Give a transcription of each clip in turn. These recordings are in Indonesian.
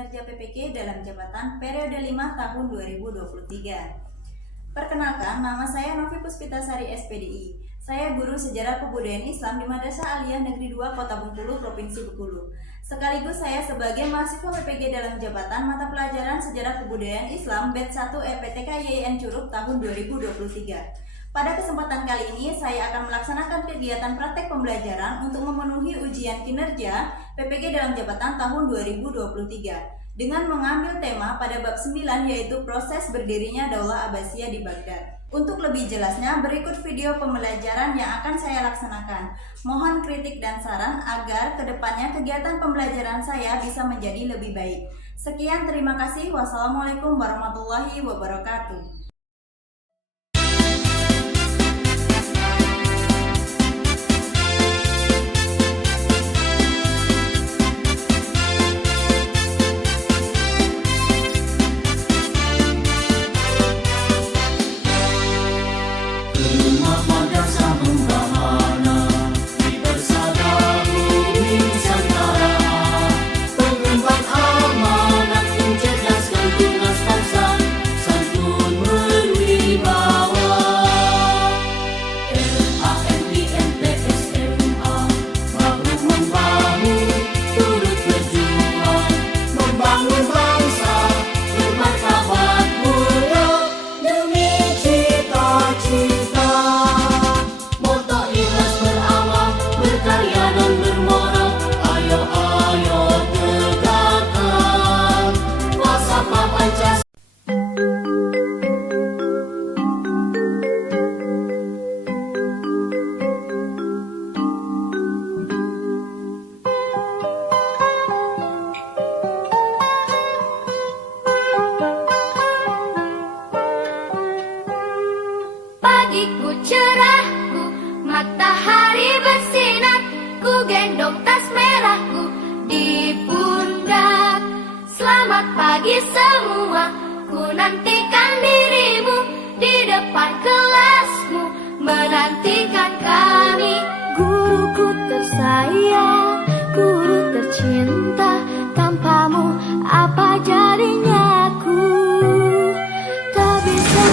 kinerja PPG dalam jabatan periode 5 tahun 2023. Perkenalkan, nama saya Novi Puspitasari SPDI. Saya guru sejarah kebudayaan Islam di Madrasah Aliyah Negeri 2 Kota Bengkulu, Provinsi Bengkulu. Sekaligus saya sebagai mahasiswa PPG dalam jabatan mata pelajaran sejarah kebudayaan Islam Batch 1 RPTK YIN Curug tahun 2023. Pada kesempatan kali ini, saya akan melaksanakan kegiatan praktek pembelajaran untuk memenuhi ujian kinerja PPG dalam jabatan tahun 2023 dengan mengambil tema pada bab 9 yaitu proses berdirinya Daulah Abbasiyah di Baghdad. Untuk lebih jelasnya, berikut video pembelajaran yang akan saya laksanakan. Mohon kritik dan saran agar kedepannya kegiatan pembelajaran saya bisa menjadi lebih baik. Sekian, terima kasih. Wassalamualaikum warahmatullahi wabarakatuh. Pagiku cerahku, matahari bersinar, ku gendong tas merahku di pundak. Selamat pagi semua, ku nantikan dirimu di depan kelasmu, menantikan kami. Guruku tersayang, guru tercinta, tanpamu apa jadinya aku? Tak bisa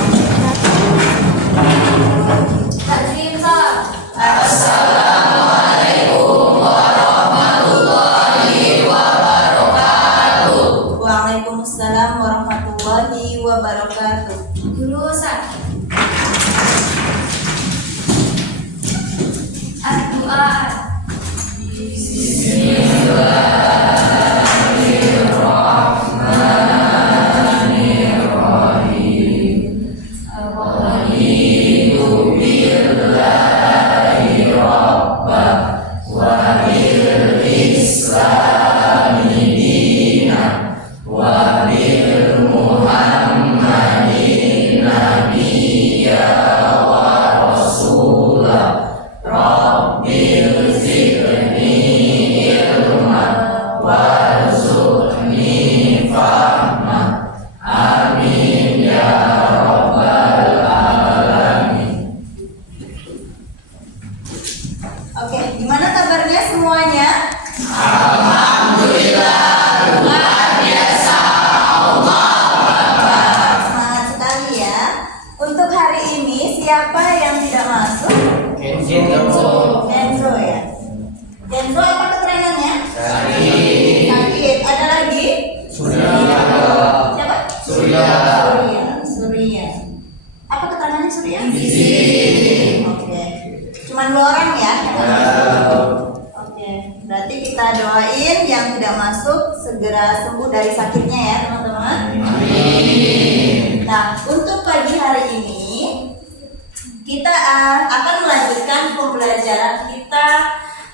Assalamualaikum warahmatullahi wabarakatuh. Waalaikumsalam warahmatullahi wabarakatuh. Dulu Ustaz. Doa. Oke, gimana kabarnya semuanya? Semangat sekali ya. Untuk hari ini siapa yang tidak masuk? Kenzo ya. Kenzo apa keterangannya? Sakit. Ada lagi? Siapa? Surya. Apa keterangannya Surya? Oke. Cuman 2 orang ya yang masuk. Oke. Berarti kita doain yang tidak masuk segera sembuh dari sakitnya ya teman-teman. Nah, untuk pagi hari ini kita akan melanjutkan pembelajaran kita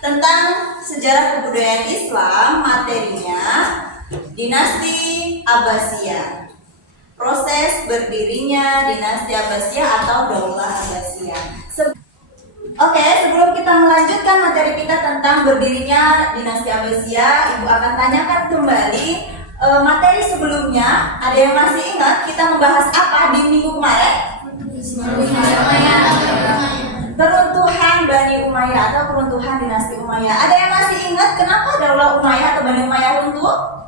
tentang sejarah kebudayaan Islam, materinya Dinasti Abbasiyah. Proses berdirinya Dinasti Abbasiyah atau Daulah Abbasiyah. Oke, sebelum kita melanjutkan materi kita tentang berdirinya Dinasti Abbasiyah, Ibu akan tanyakan kembali materi sebelumnya. Ada yang masih ingat kita membahas apa di minggu kemarin? Keruntuhan Bani Umayyah atau keruntuhan Dinasti Umayyah. Ada yang masih ingat kenapa Daulah Umayyah atau Bani Umayyah runtuh?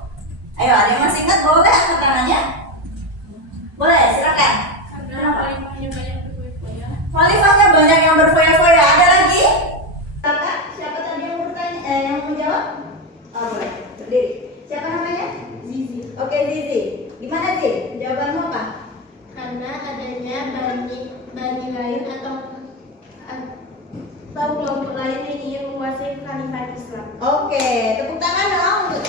Ayo, ada yang masih ingat? Boleh angkat tangannya? Boleh, silakan. Karena khalifahnya banyak berfoya-foya. Khalifahnya banyak yang berfoya-foya. Ada lagi? Kakak, siapa tadi yang bertanya? Yang mau jawab? Oh, boleh. Berdiri. Siapa namanya? Zizi. Oke, Zizi. Gimana sih? Jawabanmu apa? Karena adanya bani lain atau kelompok lain yang ingin menguasai khalifah Islam. Oke, tepuk tangan dong untuk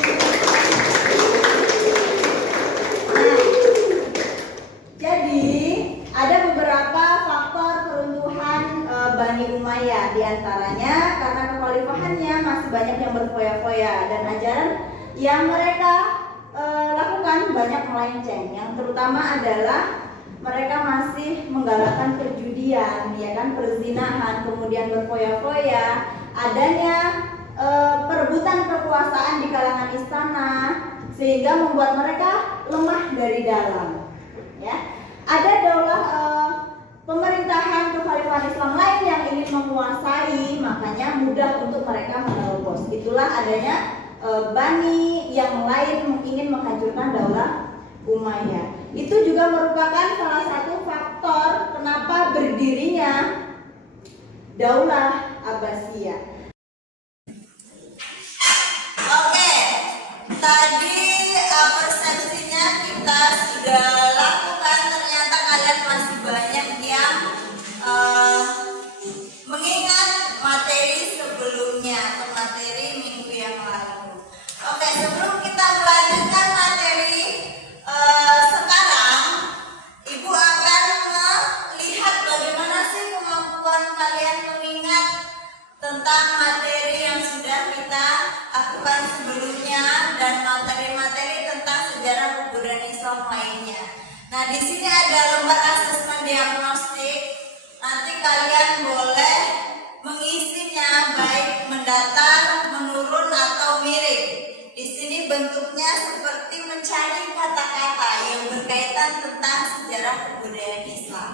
jadi ada beberapa faktor keruntuhan Bani Umayyah, diantaranya karena kekhalifahannya masih banyak yang berfoya-foya dan ajaran yang mereka lakukan banyak melenceng. Yang terutama adalah mereka masih menggalakkan perjudian, ya kan, perzinahan, kemudian berfoya-foya, adanya perebutan kekuasaan di kalangan istana sehingga membuat mereka lemah dari dalam. Ya, ada daulah pemerintahan kekhalifahan Islam lain yang ingin menguasai, makanya mudah untuk mereka menerobos. Itulah adanya Bani yang lain ingin menghancurkan daulah Umayyah. Itu juga merupakan salah satu faktor kenapa berdirinya daulah Abbasiyah. Oke, tadi persepsinya kita sudah lakukan. Ternyata kalian masih banyak yang mengingat materi sebelumnya atau materi minggu yang lalu. Oke, sebelum kita melanjutkan materi sekarang, Ibu akan melihat bagaimana sih kemampuan kalian mengingat tentang materi yang sudah kita lakukan sebelumnya dan materi-materi tentang sejarah kebudayaan Islam lainnya. Nah, di sini ada lembar asesmen diagnostik. Nanti kalian boleh mengisinya baik mendatar, menurun atau mirip. Di sini bentuknya seperti mencari kata-kata yang berkaitan tentang sejarah kebudayaan Islam.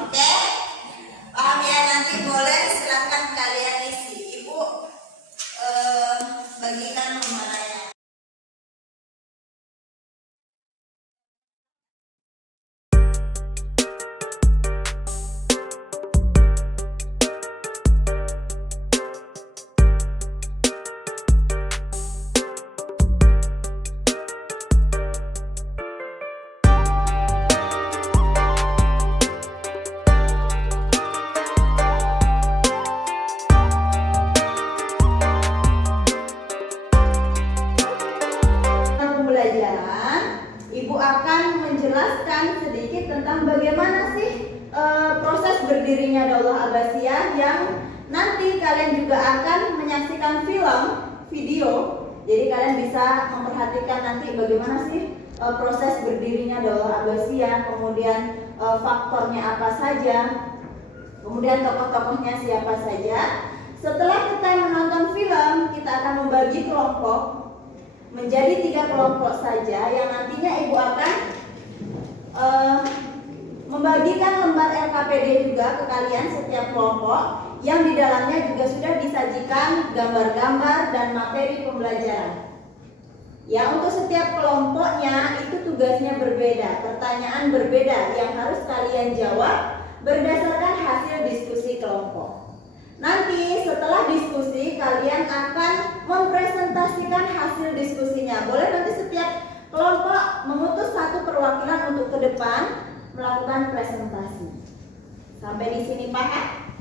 Oke? Paham ya? Nanti boleh silakan kalian isi. Ibu bagikan lembarannya. Ibu akan menjelaskan sedikit tentang bagaimana sih proses berdirinya daulah Abbasiyah, yang nanti kalian juga akan menyaksikan video. Jadi kalian bisa memperhatikan nanti bagaimana sih proses berdirinya daulah Abbasiyah, kemudian faktornya apa saja, kemudian tokoh-tokohnya siapa saja. Setelah kita menonton film, kita akan membagi kelompok menjadi 3 kelompok saja, yang nantinya Ibu akan membagikan lembar LKPD juga ke kalian setiap kelompok, yang di dalamnya juga sudah disajikan gambar-gambar dan materi pembelajaran. Ya, untuk setiap kelompoknya itu tugasnya berbeda, pertanyaan berbeda yang harus kalian jawab berdasarkan hasil diskusi kelompok. Nanti setelah diskusi kalian akan mempresentasikan hasil diskusinya. Boleh nanti setiap kelompok mengutus 1 perwakilan untuk ke depan melakukan presentasi. Sampai di sini paham?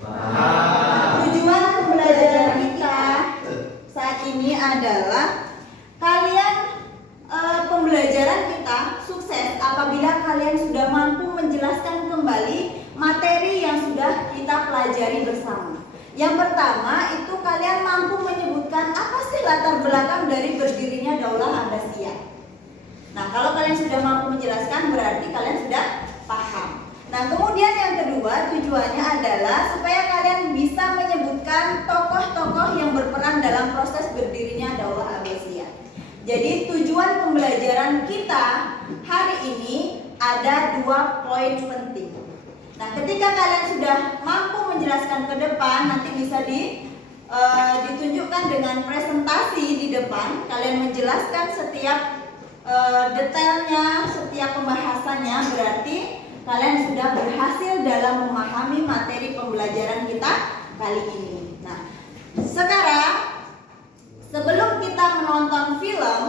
Tujuan pembelajaran kita saat ini adalah kalian pembelajaran kita sukses apabila kalian sudah mampu menjelaskan kembali materi yang sudah kita pelajari bersama. Yang pertama itu kalian mampu menyebutkan apa sih latar belakang dari berdirinya daulah Abbasiyah. Nah, kalau kalian sudah mampu menjelaskan berarti kalian sudah paham. Nah, kemudian yang kedua tujuannya adalah supaya kalian bisa menyebutkan tokoh-tokoh yang berperan dalam proses berdirinya daulah Abbasiyah. Jadi tujuan pembelajaran kita hari ini ada 2 poin penting. Nah, ketika kalian sudah mampu menjelaskan ke depan, nanti bisa ditunjukkan dengan presentasi di depan. Kalian menjelaskan setiap detailnya setiap pembahasannya, berarti kalian sudah berhasil dalam memahami materi pembelajaran kita kali ini. Nah, sekarang sebelum kita menonton film,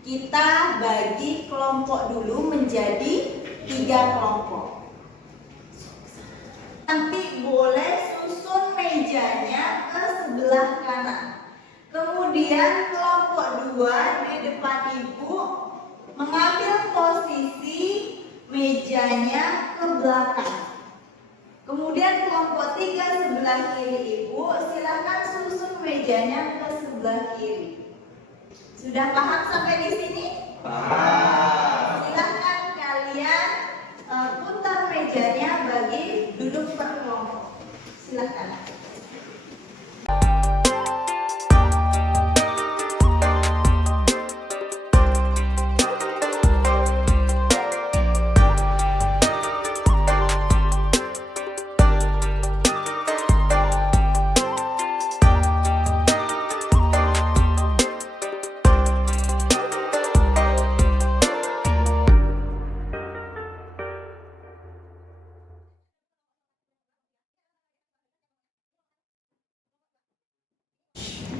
kita bagi kelompok dulu menjadi 3 kelompok. Nanti boleh susun mejanya ke sebelah kanan. Kemudian kelompok 2 di depan ibu mengambil posisi mejanya ke belakang. Kemudian kelompok 3 sebelah kiri ibu, silakan susun mejanya ke sebelah kiri. Sudah paham sampai di sini? Paham. Silakan kalian putar mejanya bagi duduk per kelompok. Silakan.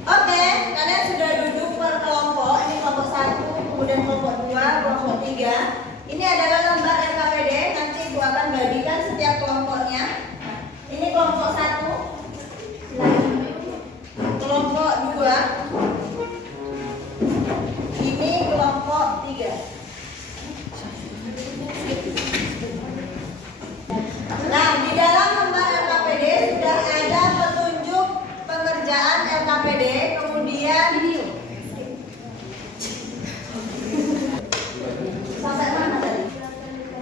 Oke, kalian sudah duduk per kelompok. Ini kelompok 1, kemudian kelompok 2, kelompok 3. Ini adalah lembar LKPD. Nanti ibu akan bagikan setiap kelompoknya. Ini kelompok 1, kelompok 2, ini kelompok 3. Nah, di dalam lembar LKPD sudah ada petunjuk pengerjaan LKPD, kemudian sampai mana tadi?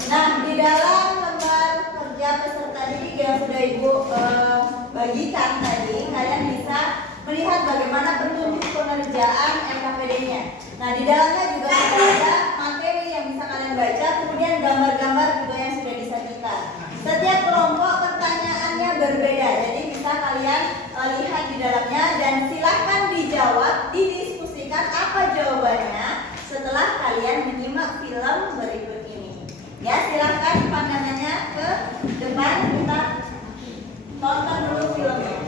Nah, di dalam lembar kerja peserta didik yang sudah ibu bagikan tadi, kalian bisa melihat bagaimana petunjuk pengerjaan LKPD-nya. Nah, di dalamnya juga ada materi yang bisa kalian baca, kemudian gambar-gambar juga yang sudah disajikan. Setiap kelompok pertanyaannya berbeda, jadi bisa kalian lihat di dalamnya dan silahkan dijawab, didiskusikan apa jawabannya setelah kalian menyimak film berikut ini. Ya, silahkan pandangannya ke depan, kita tonton dulu filmnya.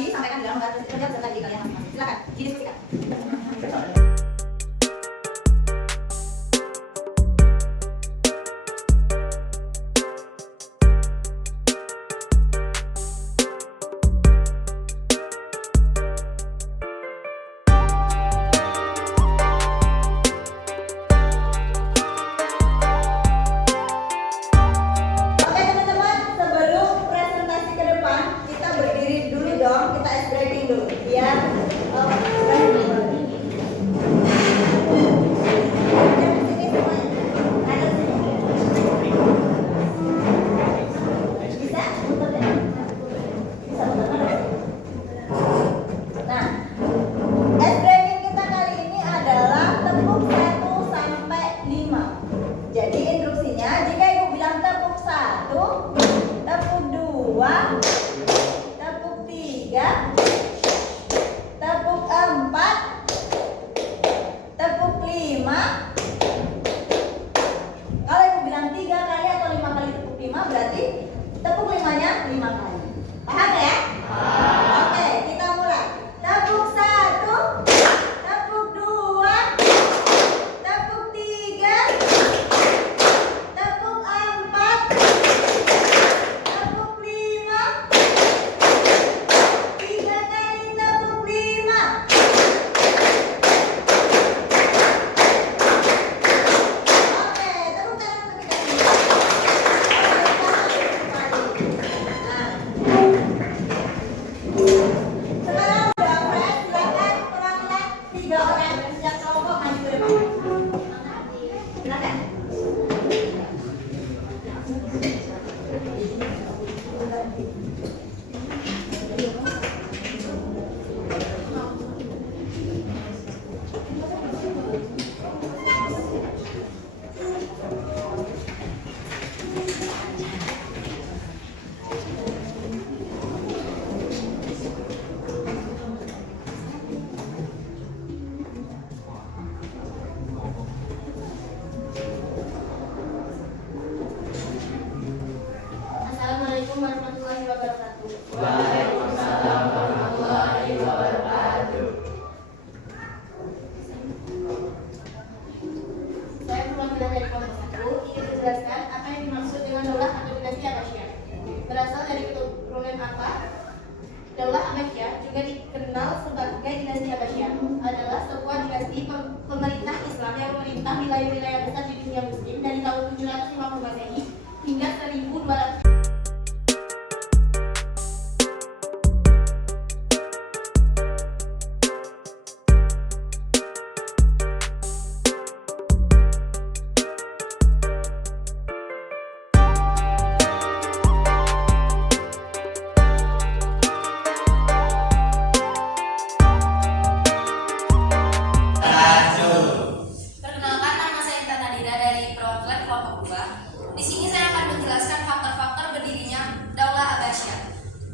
disampaikan di dalam lembar kerja beserta didik kalian masing-masing. Silakan didiskusikan. 2, tepuk 3, tepuk 4, tepuk 5. Kalau ibu bilang 3 kali atau 5 kali tepuk 5, berarti tepuk 5-nya 5 kali. Paham ya? Oke, kita mulai. Tepuk 1, tepuk 2, tepuk 3, tepuk 4, tepuk 5, 3 kali tepuk 5. Oke, tepuk tangan untuk kita semua. Sekarang udah fresh, silakan perwakilan 3 orang dari setiap kelompok maju ke depan. Silakan. Assalamualaikum warahmatullahi wabarakatuh. Saya perwakilan dari kelompok 1 ingin menjelaskan apa yang dimaksud dengan daulah atau dinasti Abbasiyah. Berasal dari keturunan apa? Daulah Abbasiyah juga dikenal sebagai dinasti Abbasiyah, adalah sebuah dinasti pemerintah Islam yang memerintah wilayah-wilayah besar di dunia muslim dari tahun 750 Masehi hingga 1200. Perkenalkan, nama saya Intan Nadira dari perwakilan kelompok 2. Di sini saya akan menjelaskan faktor-faktor berdirinya Daulah Abbasiyah.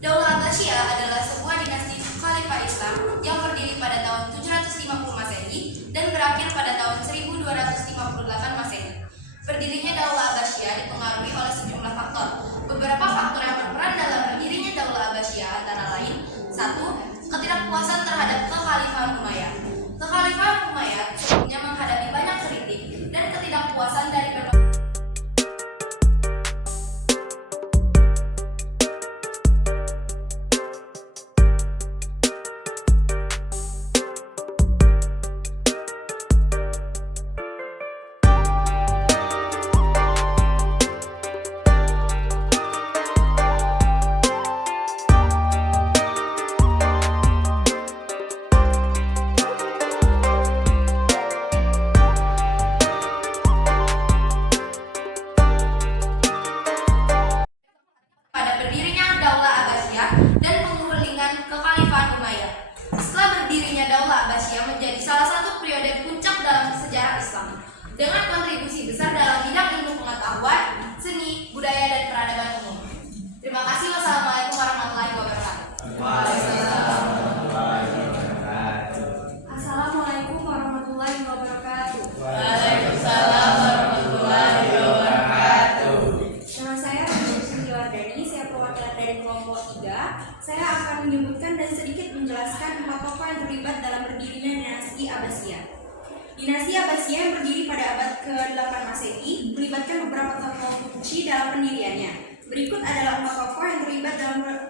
Daulah Abbasiyah adalah sebuah dinasti khalifah Islam yang berdiri pada tahun 750 Masehi dan berakhir pada tahun 1258 Masehi. Berdirinya Daulah Abbasiyah dipengaruhi oleh sejumlah faktor. Beberapa faktor yang berperan dalam berdirinya Daulah Abbasiyah antara lain: 1. Ketidakpuasan terhadap kekhalifahan Umayyah. Kekhalifahan Umayyad sebelumnya menghadapi banyak kritik dan ketidakpuasan dari berbagai pada berdirinya Daulah Abbasiyah dan pengulingan kekhalifahan Umayyah. Setelah berdirinya Daulah Abbasiyah menjadi salah satu periode puncak dalam sejarah Islam dengan kontribusi besar dalam bidang ilmu pengetahuan, seni, budaya, dan peradaban umum. Terima kasih. Wassalamualaikum warahmatullahi wabarakatuh. Assalamualaikum warahmatullahi wabarakatuh. Nama saya Siti Wardani, saya perwakilan dari kelompok 3. Saya akan menyebutkan dan sedikit menjelaskan empat tokoh yang terlibat dalam berdirinya dinasti Abbasiyah. Dinasti Abbasiyah yang berdiri pada abad ke-8 Masehi melibatkan beberapa tokoh kunci dalam pendiriannya. Berikut adalah empat tokoh yang terlibat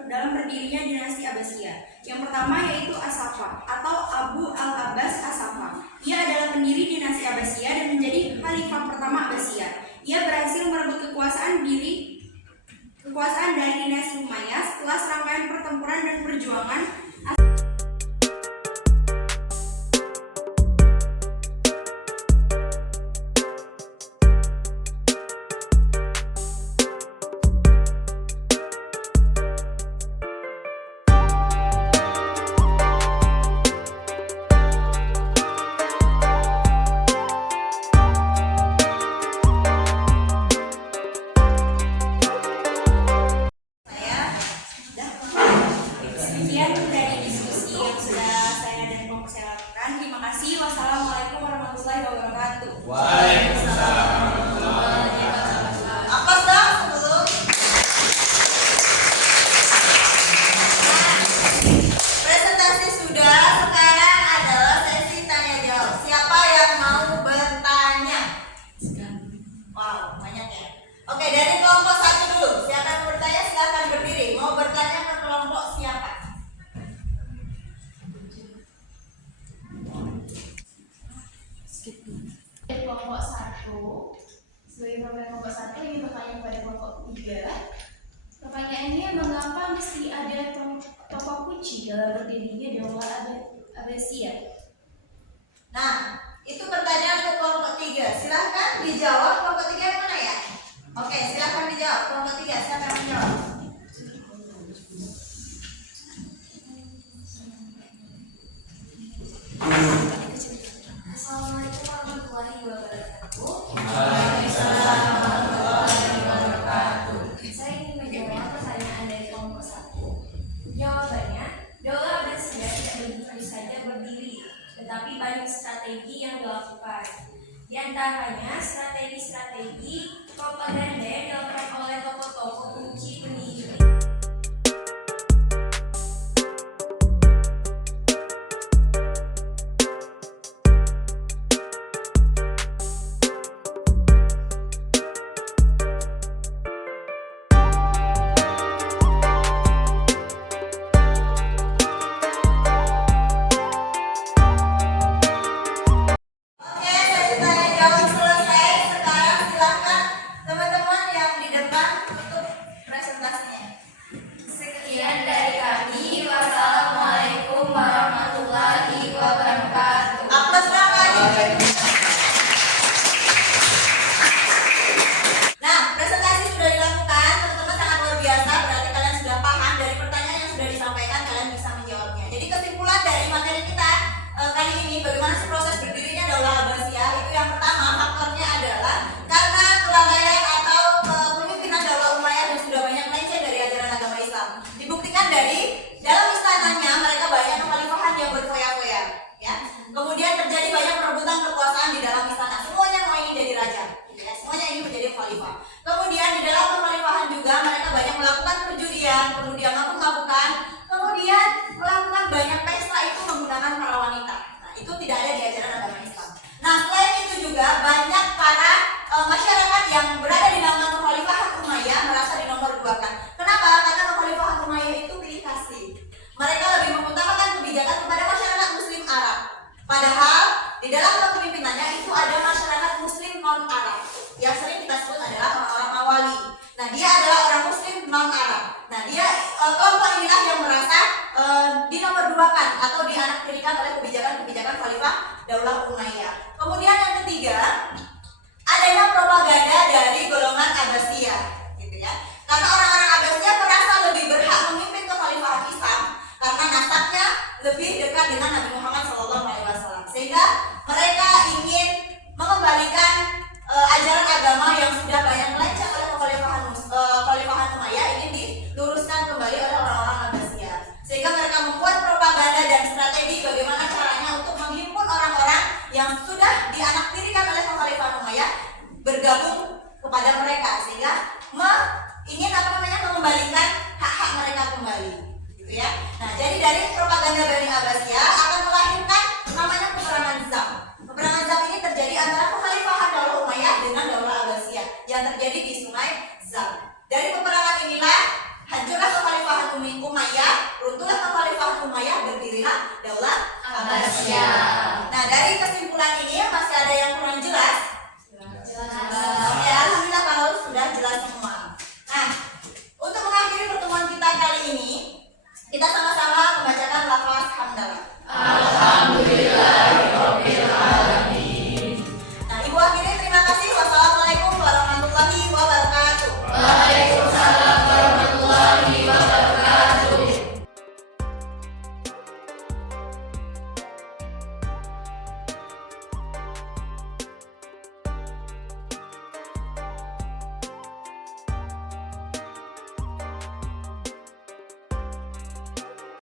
dalam berdirinya dinasti Abbasiyah. Yang pertama yaitu As-Saffah atau Abu al-Abbas As-Saffah. Ia adalah pendiri dinasti Abbasiyah dan menjadi khalifah pertama Abbasiyah. Ia berhasil merebut kekuasaan dari dinasti Umayyah setelah serangkaian pertempuran dan perjuangan. Saya Sebenarnya mengapa mesti ada tokoh kunci dalam berdirinya Daulah Abbasiyah? Nah, itu pertanyaan untuk kelompok 3. Silahkan dijawab. Kelompok 3 yang mana ya? Oke, silahkan dijawab. Kelompok 3, siapa yang menjawab? Assalamualaikum warahmatullahi wabarakatuh. Saya ingin menjawab pertanyaan dari kelompok 1. Jawabannya, Daulah Abbasiyah tidak begitu saja berdiri, tetapi banyak strategi yang dilakukan. Di antaranya strategi-strategi propaganda yang dilakukan oleh tokoh-tokoh kunci pendiri. Oke, sesi tanya jawab selesai. Sekarang silahkan teman-teman yang di depan tutup presentasinya. Sekian dari kami. Wassalamualaikum warahmatullahi wabarakatuh. Aplaus dong lagi. Nah, presentasi sudah dilakukan, teman-teman sangat luar biasa. Berarti kalian sudah paham dari pertanyaan yang sudah disampaikan, kalian bisa menjawabnya. Jadi kesimpulan dari materi kita kali ini, bagaimana sih proses berdirinya Daulah Abbasiyah? Itu yang pertama, faktornya adalah karena kelalaian atau kepemimpinan Daulah Umayyah yang sudah banyak melenceng dari ajaran agama Islam. Dibuktikan dari dalam istananya mereka banyak kekhalifahan yang berfoya-foya, ya. Kemudian terjadi banyak perebutan kekuasaan di dalam istana. Semuanya mau ingin jadi raja, ya. Semuanya ingin menjadi khalifah. Kemudian di dalam kekhalifahan juga mereka banyak melakukan perjudian, kemudian mabuk-mabukan, kemudian melakukan banyak pesta itu menggunakan para wanita. Nah, itu tidak ada di ajaran agama Islam. Nah, selain itu juga banyak para masyarakat yang berada di naungan kekhalifahan Umayyah merasa dinomorduakan. Kenapa? Karena kekhalifahan Umayyah itu pilih kasih. Mereka lebih mengutamakan kebijakan kepada masyarakat Muslim Arab. Padahal di dalam kepemimpinannya itu ada masyarakat Muslim non Arab yang sering kita sebut adalah orang-orang awali. Nah, dia adalah orang Muslim non Arab. Nah, dia kelompok inilah yang merasa dinomorduakan atau dianaktirikan oleh kebijakan-kebijakan Khalifah Daulah Umayyah. Kemudian yang ketiga, adanya propaganda dari golongan Abbasiyah, gitu ya. Karena orang-orang Abbasiyah merasa lebih berhak memimpin kekhalifahan Islam karena nasabnya lebih dekat dengan Nabi Muhammad SAW, sehingga mereka ingin mengembalikan ajaran agama yang sudah banyak melenceng oleh kekhalifahan Umayyah, ingin diluruskan kembali oleh orang-orang Abbasiyah, sehingga mereka membuat propaganda dan strategi bagaimana caranya untuk menghimpun orang-orang yang sudah dianaktirikan oleh kekhalifahan Umayyah bergabung kepada mereka, sehingga ingin mengembalikan hak-hak mereka kembali, gitu ya. Nah, jadi dari propaganda Bani Abbasiyah akan melahirkan namanya peperangan Zam. Peperangan Zam ini terjadi antara kekhalifahan Daulah Umayyah dengan Daulah Abbasiyah yang terjadi di Sungai Zam. Dari peperangan inilah hancurlah kekhalifahan Umayyah, runtuhlah kekhalifahan Umayyah, berdirilah Daulah Abbasiyah. Nah, dari kesimpulan ini masih ada yang kurang jelas.